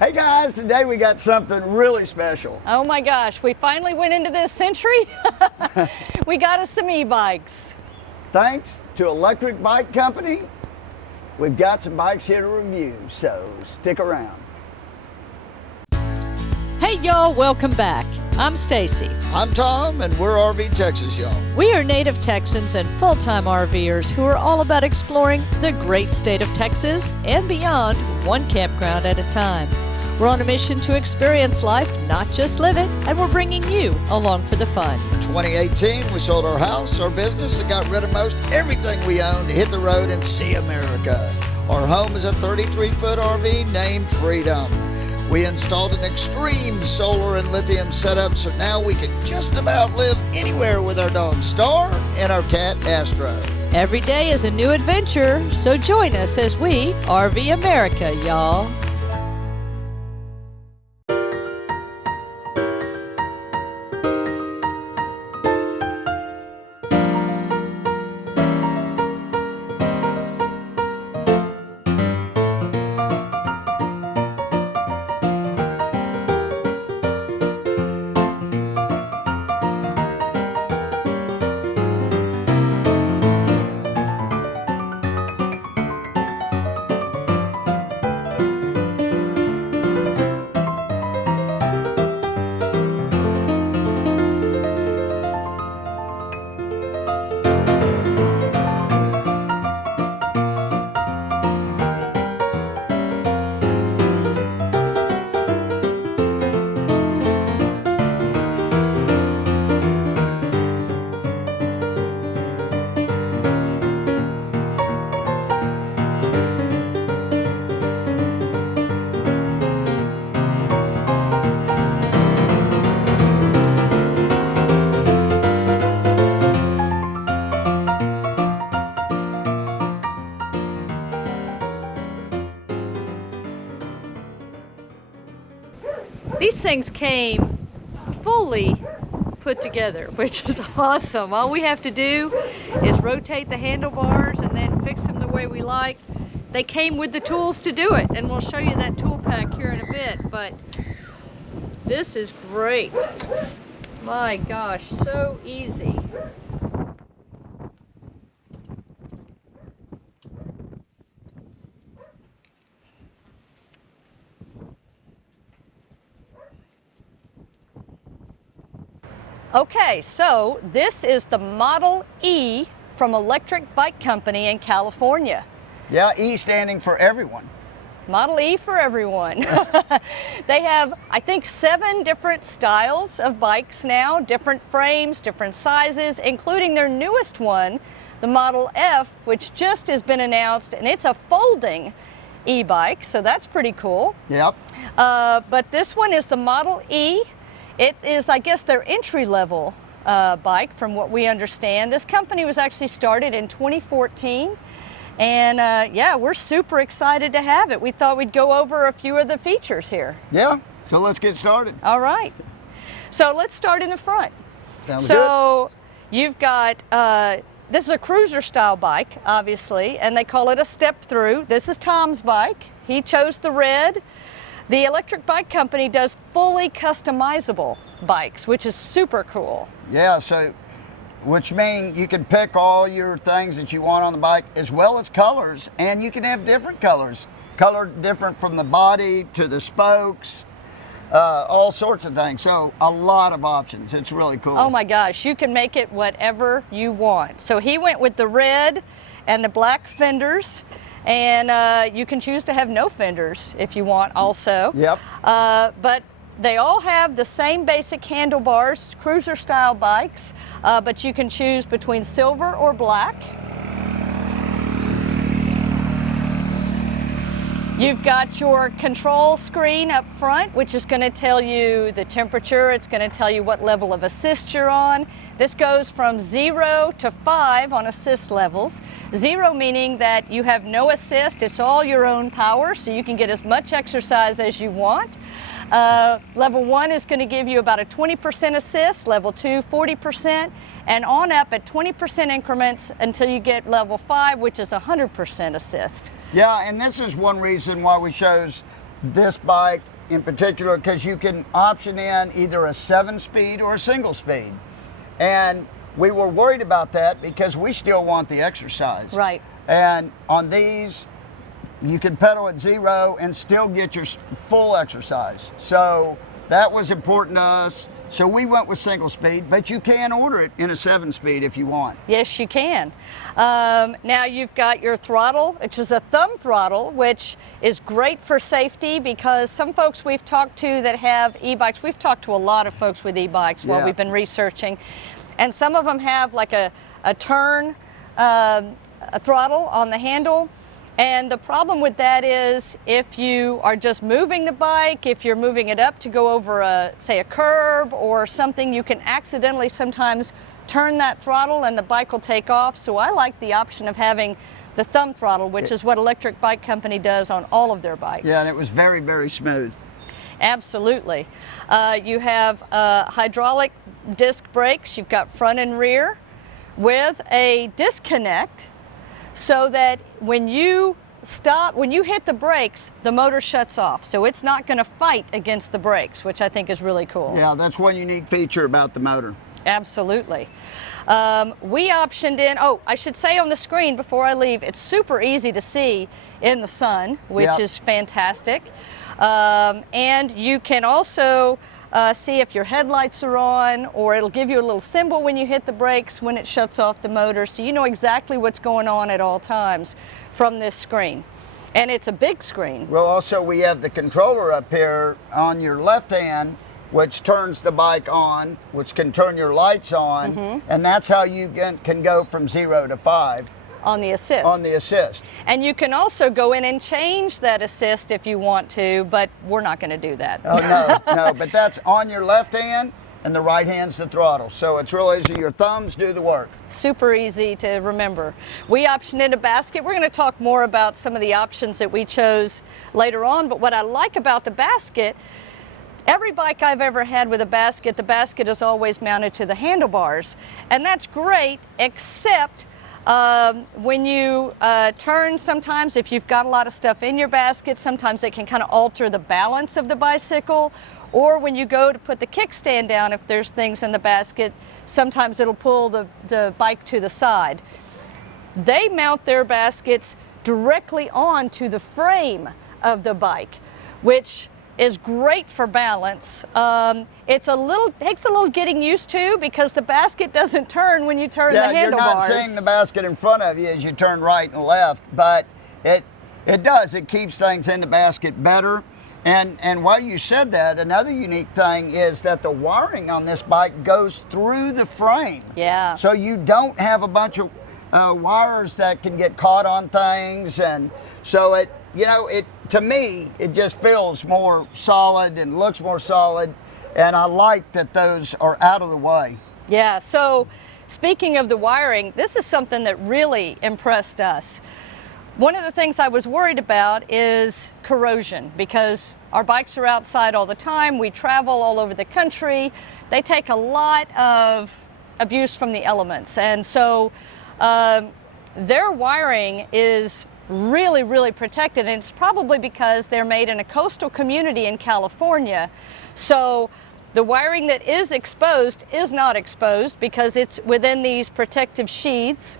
Hey guys, today we got something really special. Oh my gosh, we finally went into this century. We got us some e-bikes. Thanks to Electric Bike Company, we've got some bikes here to review, so stick around. Hey y'all, welcome back. I'm Stacy. I'm Tom, and we're RV Texas, y'all. We are native Texans and full-time RVers who are all about exploring the great state of Texas and beyond, one campground at a time. We're on a mission to experience life, not just live it, and we're bringing you along for the fun. 2018, we sold our house, our business, and got rid of most everything we owned to hit the road and see America. Our home is a 33-foot RV named Freedom. We installed an extreme solar and lithium setup, so now we can just about live anywhere with our dog Star and our cat Astro. Every day is a new adventure, so join us as we RV America, y'all. These things came fully put together, which is awesome. All we have to do is rotate the handlebars and then fix them the way we like. They came with the tools to do it, and we'll show you that tool pack here in a bit, but this is great. My gosh, so easy. Okay, so this is the Model E from Electric Bike Company in California. Yeah, E standing for everyone. Model E for everyone. They have, I think, 7 different styles of bikes now, different frames, different sizes, including their newest one, the Model F, which just has been announced, and it's a folding e-bike, so that's pretty cool. Yep. But this one is the Model E. It is, I guess, their entry-level bike, from what we understand. This company was actually started in 2014, and yeah, we're super excited to have it. We thought we'd go over a few of the features here. Yeah, so let's get started. All right. So let's start in the front. Sounds so you've got, this is a cruiser-style bike, obviously, and they call it a step-through. This is Tom's bike. He chose the red. The Electric Bike Company does fully customizable bikes, which is super cool. Yeah, so, which means you can pick all your things that you want on the bike, as well as colors, and you can have different colors. Color different from the body to the spokes, all sorts of things. So a lot of options. It's really cool. Oh my gosh, you can make it whatever you want. So he went with the red and the black fenders. And you can choose to have no fenders if you want also. Yep. But they all have the same basic handlebars, cruiser style bikes, but you can choose between silver or black. You've got your control screen up front, which is going to tell you the temperature. It's going to tell you what level of assist you're on. This goes from 0 to 5 on assist levels. 0 meaning that you have no assist. It's all your own power, so you can get as much exercise as you want. Level 1 is going to give you about a 20% assist, level 2 40%, and on up at 20% increments until you get level 5, which is 100% assist. Yeah, and this is one reason why we chose this bike in particular because you can option in either a 7-speed or a single speed. And we were worried about that because we still want the exercise. Right. And on these, you can pedal at 0 and still get your full exercise. So that was important to us. So we went with single speed, but you can order it in a 7-speed if you want. Yes, you can. Now you've got your throttle, which is a thumb throttle, which is great for safety because some folks we've talked to that have e-bikes, we've talked to a lot of folks with e-bikes while we've been researching, and some of them have like a turn a throttle on the handle. And the problem with that is if you are just moving the bike, if you're moving it up to go over say a curb or something, you can accidentally sometimes turn that throttle and the bike will take off. So I like the option of having the thumb throttle, which is what Electric Bike Company does on all of their bikes. Yeah, and it was very, very smooth. Absolutely. You have hydraulic disc brakes. You've got front and rear with a disconnect, so that when you stop, when you hit the brakes, the motor shuts off. So it's not going to fight against the brakes, which I think is really cool. Yeah, that's one unique feature about the motor. Absolutely. We optioned in, oh, I should say on the screen before I leave, it's super easy to see in the sun, which is fantastic. And you can also see if your headlights are on, or it'll give you a little symbol when you hit the brakes when it shuts off the motor, so you know exactly what's going on at all times from this screen. And it's a big screen. Well, also we have the controller up here on your left hand, which turns the bike on, which can turn your lights on, and that's how you can go from 0 to 5. On the assist. On the assist. And you can also go in and change that assist if you want to, but we're not going to do that. Oh, no, but that's on your left hand, and the right hand's the throttle. So it's real easy. Your thumbs do the work. Super easy to remember. We optioned in a basket. We're going to talk more about some of the options that we chose later on, but what I like about the basket, every bike I've ever had with a basket, the basket is always mounted to the handlebars. And that's great, except when you turn, sometimes if you've got a lot of stuff in your basket, sometimes it can kind of alter the balance of the bicycle. Or when you go to put the kickstand down, if there's things in the basket, sometimes it'll pull the bike to the side. They mount their baskets directly onto the frame of the bike, which is great for balance. Takes a little getting used to because the basket doesn't turn when you turn the handlebars. You're not seeing the basket in front of you as you turn right and left, but it does. It keeps things in the basket better. And while you said that, another unique thing is that the wiring on this bike goes through the frame. Yeah. So you don't have a bunch of wires that can get caught on things, and so to me, it just feels more solid and looks more solid, and I like that those are out of the way. Yeah, so speaking of the wiring, this is something that really impressed us. One of the things I was worried about is corrosion, because our bikes are outside all the time, we travel all over the country, they take a lot of abuse from the elements, and so their wiring is really, really protected, and it's probably because they're made in a coastal community in California. So the wiring that is exposed is not exposed because it's within these protective sheaths.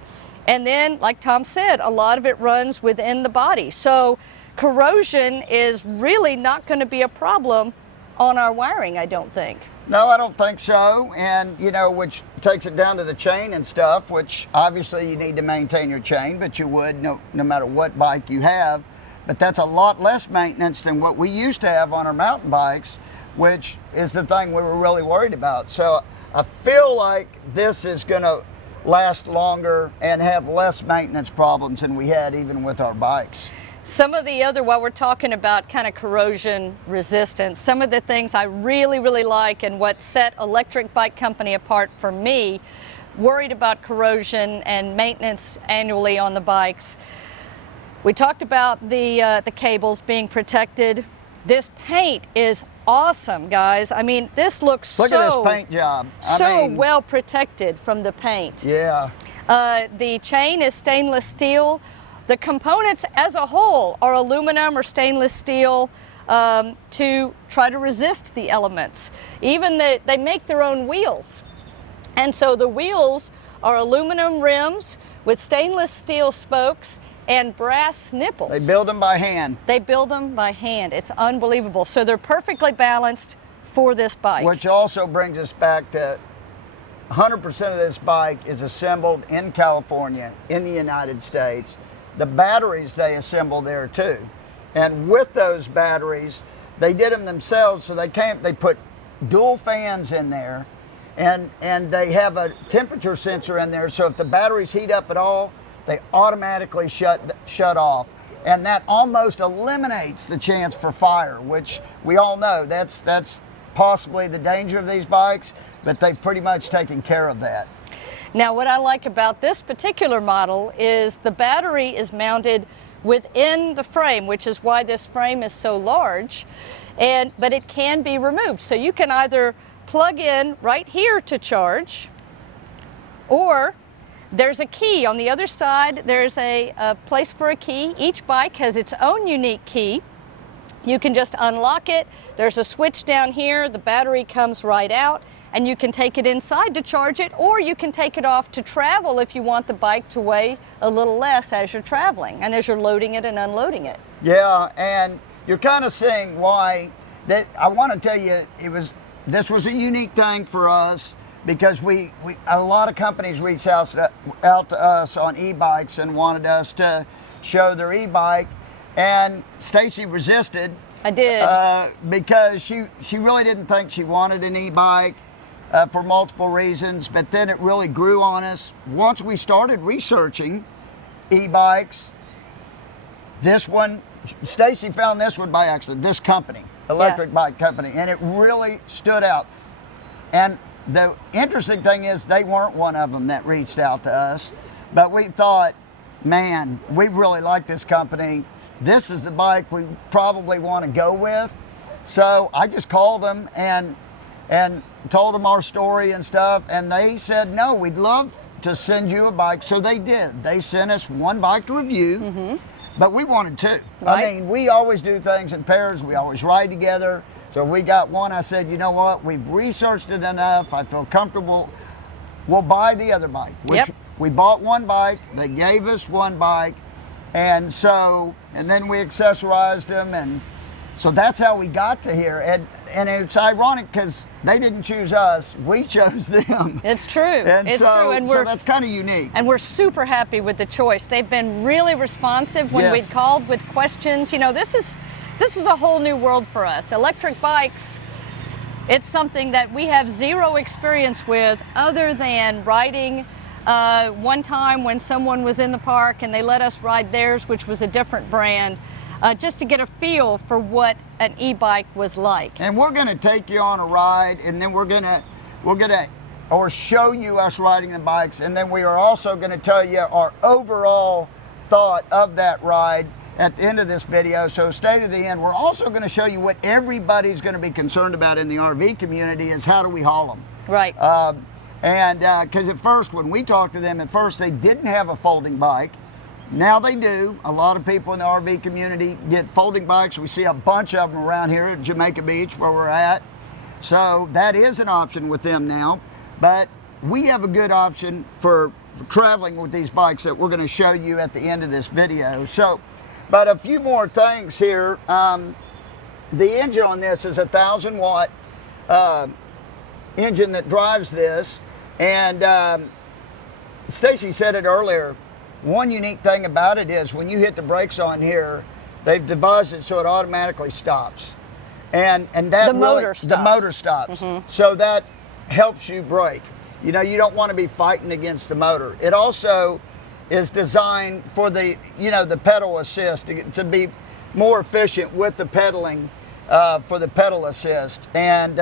And then, like Tom said, a lot of it runs within the body. So corrosion is really not going to be a problem on our wiring, I don't think. No, I don't think so. And, which takes it down to the chain and stuff, which obviously you need to maintain your chain, but you would no matter what bike you have. But that's a lot less maintenance than what we used to have on our mountain bikes, which is the thing we were really worried about. So I feel like this is going to last longer and have less maintenance problems than we had even with our bikes. Some of the other, while we're talking about kind of corrosion resistance, some of the things I really, really like and what set Electric Bike Company apart for me, worried about corrosion and maintenance annually on the bikes. We talked about the cables being protected. This paint is awesome, guys. I mean, this looks Look at this paint job. So well protected from the paint. Yeah. The chain is stainless steel. The components as a whole are aluminum or stainless steel. to try to resist the elements. Even they make their own wheels. And so the wheels are aluminum rims with stainless steel spokes and brass nipples. They build them by hand. They build them by hand. It's unbelievable. So they're perfectly balanced for this bike. Which also brings us back to 100% of this bike is assembled in California, in the United States. The batteries they assemble there too. And with those batteries, they did them themselves, so they put dual fans in there, and they have a temperature sensor in there, so if the batteries heat up at all, they automatically shut off. And that almost eliminates the chance for fire, which we all know that's possibly the danger of these bikes, but they've pretty much taken care of that. Now, what I like about this particular model is the battery is mounted within the frame, which is why this frame is so large, but it can be removed. So you can either plug in right here to charge, or there's a key on the other side. There's a place for a key. Each bike has its own unique key. You can just unlock it. There's a switch down here. The battery comes right out, and you can take it inside to charge it, or you can take it off to travel if you want the bike to weigh a little less as you're traveling and as you're loading it and unloading it. Yeah, and you're kind of seeing why that. I want to tell you, this was a unique thing for us, because a lot of companies reached out to us on e-bikes and wanted us to show their e-bike, and Stacy resisted. I did. Because she really didn't think she wanted an e-bike for multiple reasons, but then it really grew on us. Once we started researching e-bikes, this one, Stacy found this one by accident, this company, electric bike company, and it really stood out. And the interesting thing is they weren't one of them that reached out to us, but we thought, man, we really like this company. This is the bike we probably want to go with. So I just called them and told them our story and stuff, and they said, no, we'd love to send you a bike. So they did. They sent us one bike to review, but we wanted two. Right. I mean, we always do things in pairs. We always ride together. So we got one. I said, you know what? We've researched it enough. I feel comfortable. We'll buy the other bike. Which we bought one bike. They gave us one bike. And then we accessorized them. And so that's how we got to here. And it's ironic because they didn't choose us. We chose them. It's true. It's true. And so that's kind of unique. And we're super happy with the choice. They've been really responsive when we'd called with questions. You know, this is a whole new world for us. Electric bikes, it's something that we have zero experience with, other than riding one time when someone was in the park and they let us ride theirs, which was a different brand, just to get a feel for what an e-bike was like. And we're going to take you on a ride, and then we're gonna show you us riding the bikes, and then we are also going to tell you our overall thought of that ride at the end of this video. So stay to the end. We're also going to show you what everybody's going to be concerned about in the RV community is how do we haul them. Right. Because at first, when we talked to them, at first they didn't have a folding bike. Now they do. A lot of people in the RV community get folding bikes. We see a bunch of them around here at Jamaica Beach where we're at. So that is an option with them now. But we have a good option for traveling with these bikes that we're going to show you at the end of this video. So, but a few more things here. The engine on this is a 1,000-watt engine that drives this. And Stacy said it earlier. One unique thing about it is when you hit the brakes on here, they've devised it so it automatically stops. And that the motor stops. The motor stops. So that helps you brake. You know, you don't want to be fighting against the motor. It also is designed for the, the pedal assist to be more efficient with the pedaling for the pedal assist. And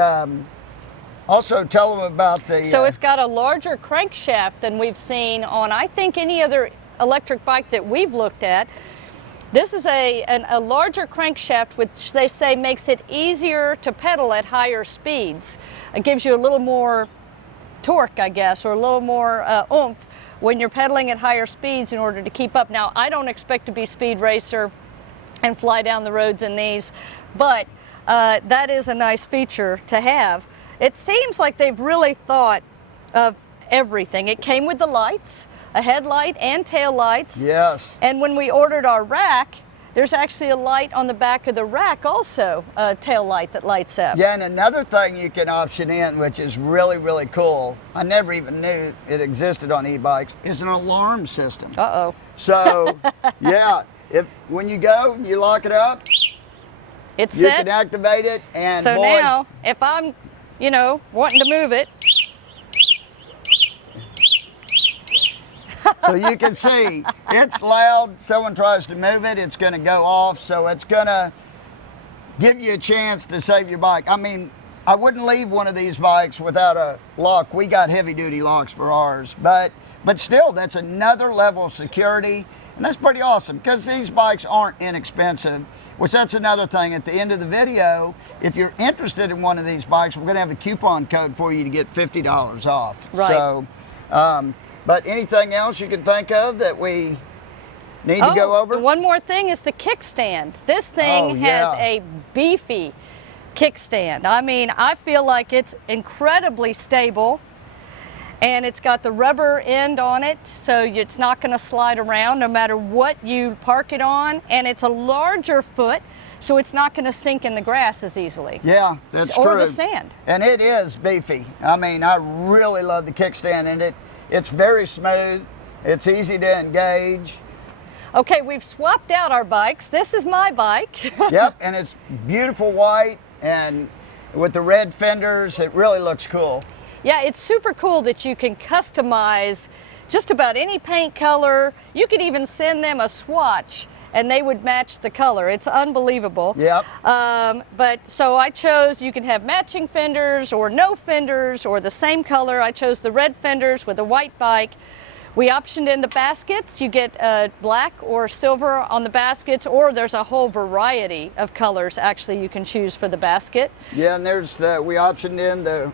also tell them about the... So it's got a larger crankshaft than we've seen on, I think, any other electric bike that we've looked at. This is a larger crankshaft, which they say makes it easier to pedal at higher speeds. It gives you a little more torque, I guess, or a little more oomph when you're pedaling at higher speeds in order to keep up. Now, I don't expect to be Speed Racer and fly down the roads in these. But that is a nice feature to have. It seems like they've really thought of everything. It came with the lights, a headlight and tail lights. Yes. And when we ordered our rack, there's actually a light on the back of the rack also, a tail light that lights up. Yeah, and another thing you can option in, which is really, really cool, I never even knew it existed on e-bikes, is an alarm system. Uh-oh. So, yeah, when you go and you lock it up, It's you set. can activate it, and So boy, now, if I'm, wanting to move it, so you can see it's loud. Someone tries to move it, it's going to go off. So it's going to give you a chance to save your bike. I mean, I wouldn't leave one of these bikes without a lock. We got heavy duty locks for ours, but still, that's another level of security, and that's pretty awesome because these bikes aren't inexpensive. Which that's another thing. At the end of the video, if you're interested in one of these bikes, we're going to have a coupon code for you to get $50 off. Right. So, but anything else you can think of that we need to go over? One more thing is the kickstand. This thing has a beefy kickstand. I mean, I feel like it's incredibly stable, and it's got the rubber end on it, so it's not going to slide around no matter what you park it on, and it's a larger foot, so it's not going to sink in the grass as easily. Yeah, that's true. Or the sand. And it is beefy. I mean, I really love the kickstand, and it's very smooth. It's easy to engage. Okay, we've swapped out our bikes. This is my bike. Yep, and it's beautiful white, and with the red fenders, it really looks cool. Yeah, it's super cool that you can customize just about any paint color. You could even send them a swatch and they would match the color. It's unbelievable. Yep. But so I chose, you can have matching fenders or no fenders or the same color. I chose the red fenders with a white bike. We optioned in the baskets. You get black or silver on the baskets, or there's a whole variety of colors actually you can choose for the basket. Yeah, and we optioned in the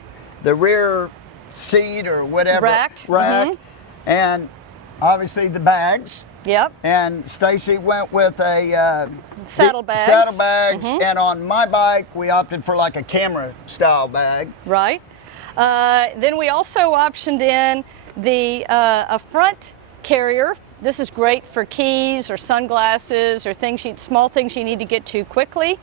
rear seat or whatever. Rack. And obviously the bags. Yep. And Stacy went with a saddlebags. Saddlebags, and on my bike we opted for like a camera style bag. Right. Then we also optioned in a front carrier. This is great for keys or sunglasses or small things you need to get to quickly,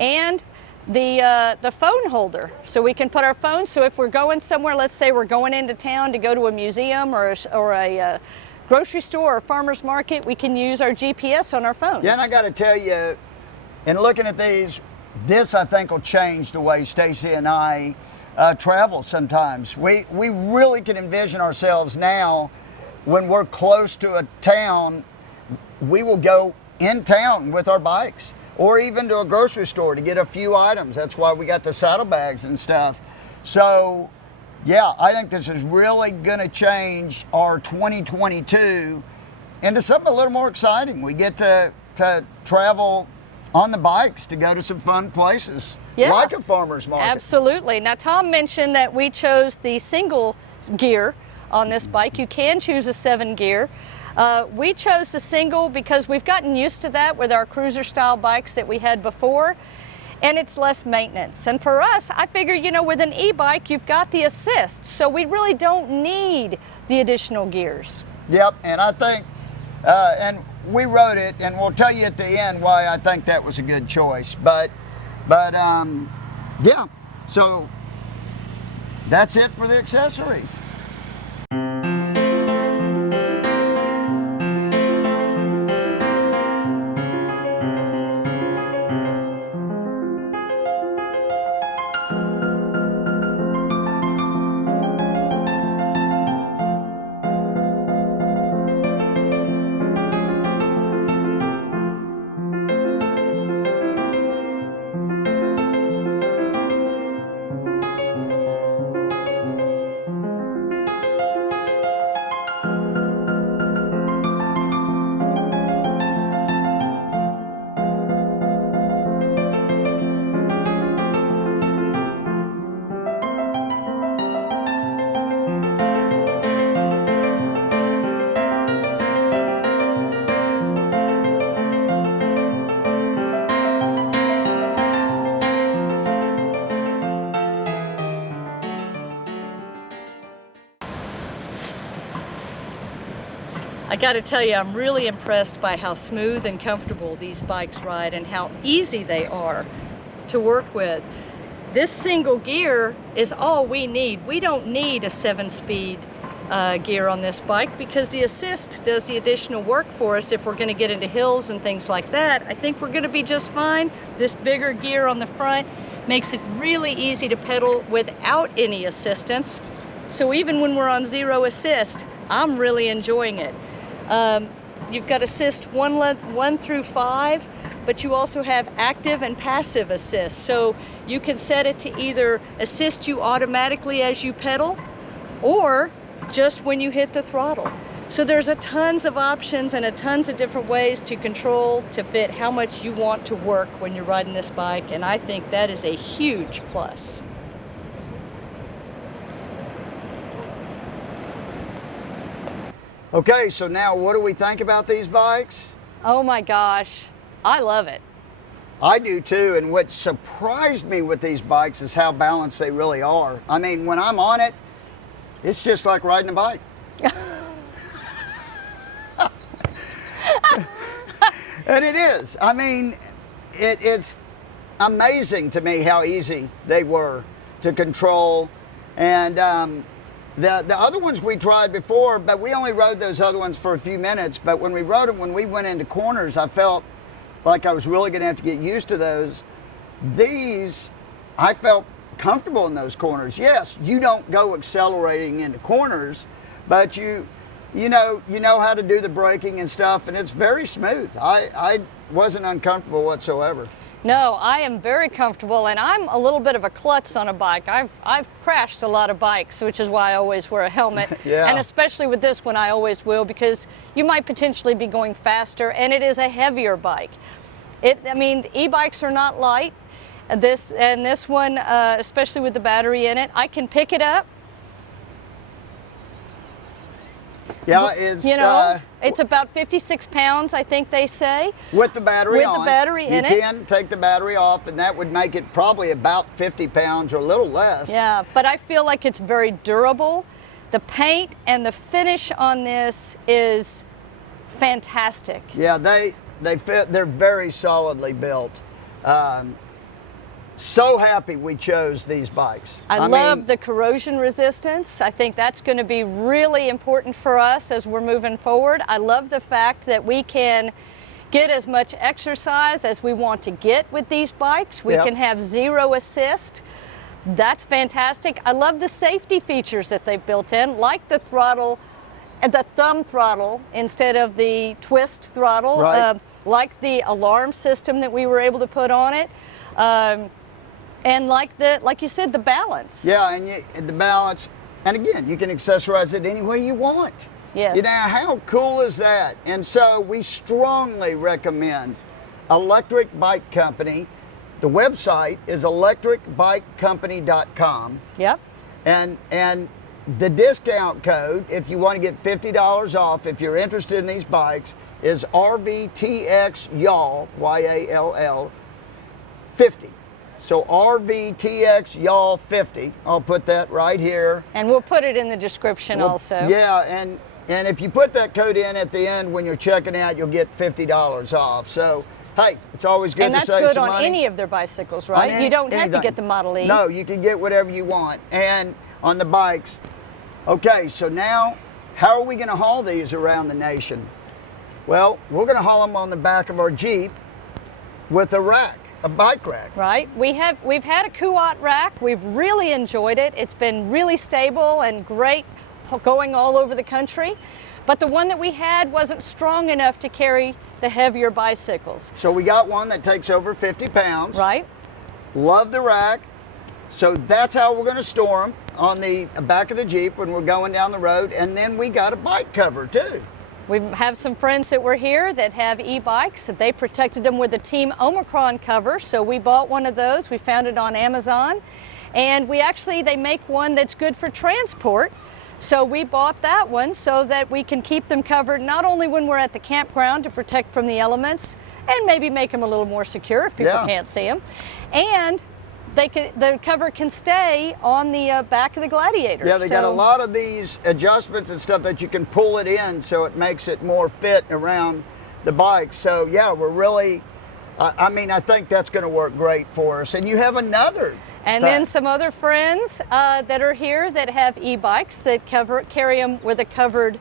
and the phone holder, so we can put our phones. So if we're going somewhere, let's say we're going into town to go to a museum or a grocery store or farmer's market, we can use our GPS on our phones. Yeah, and I got to tell you, in looking at these, this I think will change the way Stacy and I travel sometimes. We really can envision ourselves now when we're close to a town, we will go in town with our bikes or even to a grocery store to get a few items. That's why we got the saddlebags and stuff. So yeah, I think this is really going to change our 2022 into something a little more exciting. We get to travel on the bikes to go to some fun places. Yeah, like a farmer's market. Absolutely. Now, Tom mentioned that we chose the single gear on this bike. You can choose a 7 gear. We chose the single because we've gotten used to that with our cruiser style bikes that we had before, and it's less maintenance. And for us, I figure, with an e-bike, you've got the assist, so we really don't need the additional gears. Yep, and I think, and we wrote it, and we'll tell you at the end why I think that was a good choice. But yeah, so that's it for the accessories. I got to tell you, I'm really impressed by how smooth and comfortable these bikes ride and how easy they are to work with. This single gear is all we need. We don't need a 7-speed gear on this bike because the assist does the additional work for us if we're going to get into hills and things like that. I think we're going to be just fine. This bigger gear on the front makes it really easy to pedal without any assistance. So even when we're on 0 assist, I'm really enjoying it. You've got assist 1 through 5, but you also have active and passive assist. So you can set it to either assist you automatically as you pedal or just when you hit the throttle. So there's a tons of options and a tons of different ways to control to fit how much you want to work when you're riding this bike, and I think that is a huge plus. Okay, so now what do we think about these bikes? Oh my gosh, I love it. I do too, and what surprised me with these bikes is how balanced they really are. I mean, when I'm on it, it's just like riding a bike. And it is. I mean, it's amazing to me how easy they were to control. And the other ones we tried before, but we only rode those other ones for a few minutes. But when we rode them, when we went into corners, I felt like I was really going to have to get used to those. These, I felt comfortable in those corners. Yes, you don't go accelerating into corners, but you know how to do the braking and stuff, and it's very smooth. I wasn't uncomfortable whatsoever. No, I am very comfortable, and I'm a little bit of a klutz on a bike. I've crashed a lot of bikes, which is why I always wear a helmet. Yeah. And especially with this one, I always will, because you might potentially be going faster, and it is a heavier bike. I mean, e-bikes are not light. This one, especially with the battery in it, I can pick it up. Yeah, it's it's about 56 pounds, I think they say. With the battery on. With the battery in it. You can take the battery off, and that would make it probably about 50 pounds or a little less. Yeah, but I feel like it's very durable. The paint and the finish on this is fantastic. Yeah, they fit. They're very solidly built. So happy we chose these bikes. I love the corrosion resistance. I think that's going to be really important for us as we're moving forward. I love the fact that we can get as much exercise as we want to get with these bikes. We can have 0 assist. That's fantastic. I love the safety features that they've built in, like the throttle, the thumb throttle instead of the twist throttle, right. Like the alarm system that we were able to put on it. And like you said, the balance. Yeah, and the balance, and again, you can accessorize it any way you want. Yes. You know, how cool is that? And so we strongly recommend Electric Bike Company. The website is electricbikecompany.com. Yep. And the discount code, if you want to get $50 off, if you're interested in these bikes, is RVTX YALL, YALL, 50. So RVTX YALL 50. I'll put that right here. And we'll put it in the description also. Yeah, and if you put that code in at the end when you're checking out, you'll get $50 off. So, hey, it's always good to save some money. And that's good on any of their bicycles, right? You don't have to get the Model E. No, you can get whatever you want. And on the bikes. Okay, so now, how are we going to haul these around the nation? Well, we're going to haul them on the back of our Jeep with a rack. A bike rack. Right. We've had a Kuat rack. We've really enjoyed it. It's been really stable and great going all over the country. But the one that we had wasn't strong enough to carry the heavier bicycles. So we got one that takes over 50 pounds. Right. Love the rack. So that's how we're going to store them, on the back of the Jeep when we're going down the road. And then we got a bike cover too. We have some friends that were here that have e-bikes, that they protected them with a Team Omicron cover, so we bought one of those. We found it on Amazon, and they make one that's good for transport, so we bought that one so that we can keep them covered not only when we're at the campground to protect from the elements and maybe make them a little more secure if people can't see them, and the cover can stay on the back of the Gladiator. Yeah, they got a lot of these adjustments and stuff that you can pull it in, so it makes it more fit around the bike. So yeah, we're really, I mean, I think that's going to work great for us. And you have another. And then some other friends that are here that have e-bikes that carry them with a cover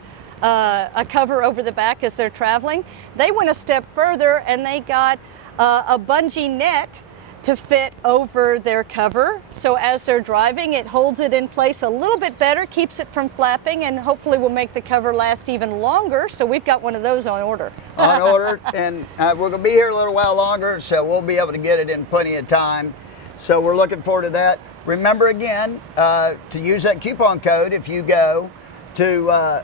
over the back as they're traveling. They went a step further and they got a bungee net to fit over their cover. So as they're driving, it holds it in place a little bit better, keeps it from flapping, and hopefully will make the cover last even longer. So we've got one of those on order. On order, and we're going to be here a little while longer, so we'll be able to get it in plenty of time. So we're looking forward to that. Remember again, to use that coupon code if you go to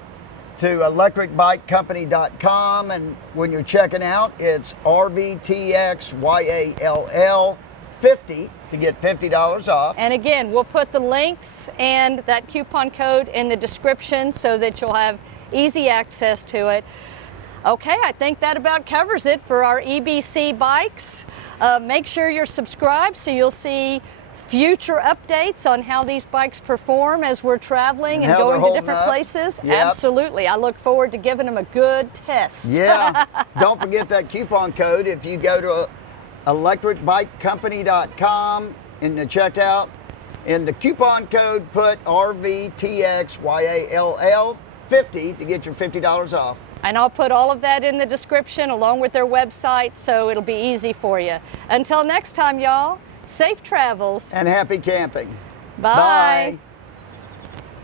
electricbikecompany.com, and when you're checking out, it's RVTXYALL 50 to get $50 off. And again, we'll put the links and that coupon code in the description so that you'll have easy access to it. Okay, I think that about covers it for our EBC bikes. Make sure you're subscribed so you'll see future updates on how these bikes perform as we're traveling and going to different places. Yep. Absolutely. I look forward to giving them a good test. Yeah. Don't forget that coupon code if you go to electricbikecompany.com in the checkout. In the coupon code, put RVTXYALL 50 to get your $50 off. And I'll put all of that in the description along with their website, so it'll be easy for you. Until next time, y'all, safe travels. And happy camping. Bye. Bye.